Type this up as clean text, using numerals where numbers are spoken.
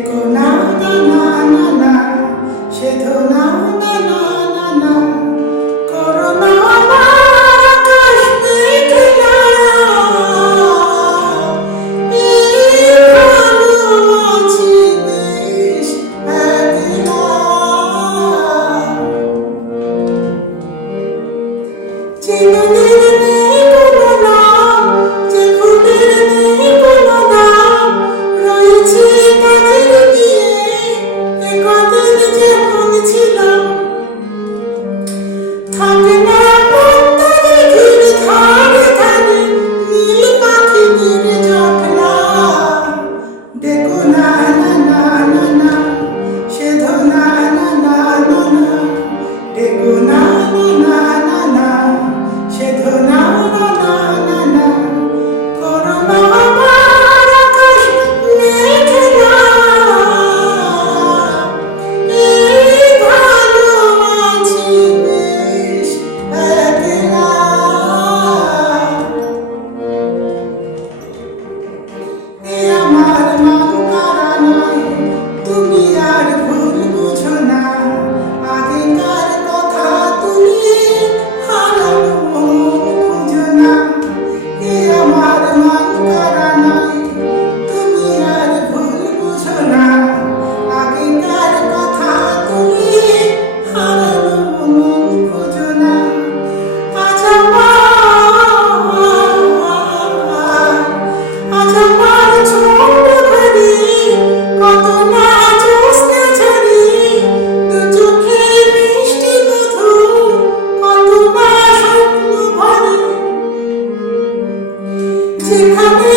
দেখো না না না না না, সেধো না না না না না, করো না আমার আকাশ মেঘলা, এই ভালো আছি বেশ একলা। জীবনের নেই কোনো নাম, যে ফুলের নেই কোনো দাম, রয়েছে কাজের দিয়ে এ কদিন যেমন ছিলাম। থাকে না পদ্মা দিঘির ধারে ধারে নীল পাখিদের জটলা। দেখো না না না না না, সেধো না না না না না, দেখো না না না না না, সেধো না না না না না, করো না আমার আকাশ মেঘলা, এই ভালো আছি বেশ একলা। এ আমার মন করা নয়, তুমি আর ভুল বুঝো না, আগেকার কথা তুমি হারানো মন খুঁজো না। এ আমার মন করা নয়, তুমি আর ভুল বুঝো না, আগেকার কথা তুমি হারানো মন খুঁজো না। আজ আমার ছোট ঘড়ি, কত না জ্যোৎস্না ঝাড়ি, দু চোখের মিষ্টি মধু, কত না স্বপ্ন ভরে, যেখানে